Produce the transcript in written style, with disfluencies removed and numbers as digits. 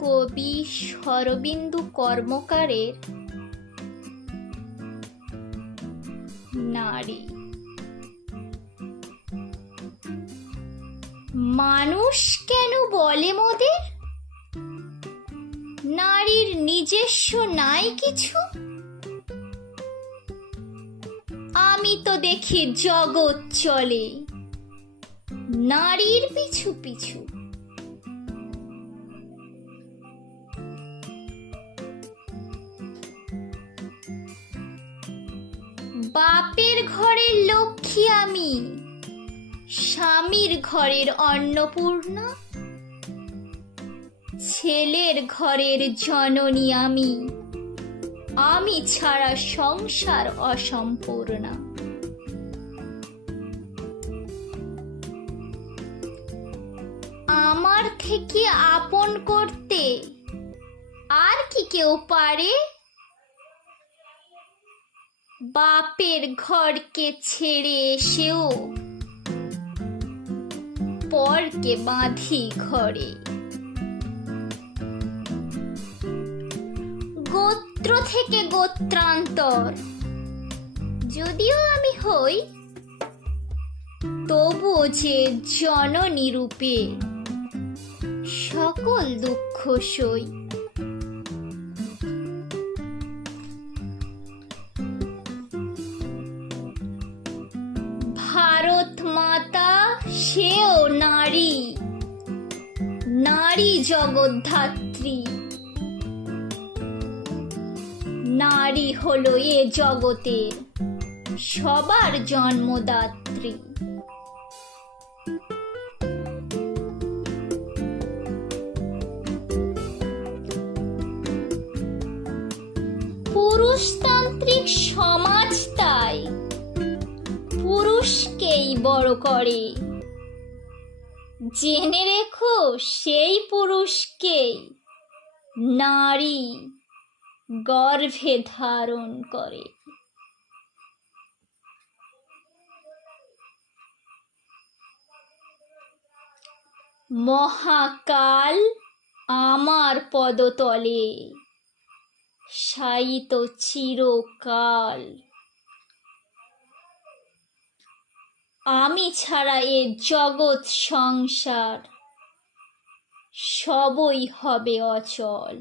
কবি শরদিন্দু কর্মকারের নারী। মানুষ কেন বলে মোদের নারীর নিজস্ব নাই কিছু? আমি তো দেখি জগৎ চলে নারীর পিছু পিছু। বাপের ঘরের লক্ষ্মী আমি, স্বামীর ঘরের অন্নপূর্ণা, ছেলের ঘরের জননী আমি, আমি ছাড়া সংসার অসম্পূর্ণা। আমার থেকে আপন করতে আর কি কেউ পারে? বাপের ঘরকে ছেড়ে এসেও পরকে বাঁধি ঘরে। গোত্র থেকে গোত্রান্তর যদিও আমি হই, তবুও যে জননী রূপে সকল দুঃখ সই। ভারত মাতা সেও নারী, নারী জগদ্ধাত্রী। নারী হলো এ জগতের সবার জন্মদাত্রী। পুরুষতান্ত্রিক সমাজ তাই পুরুষকেই বড় করে। জেনে রেখো সেই পুরুষকেই নারী গর্ভে ধারণ করে। মহাকাল আমার পদতলে শায়িত চিরকাল। আমি ছাড়া এ জগৎ সংসার সবই হবে অচল।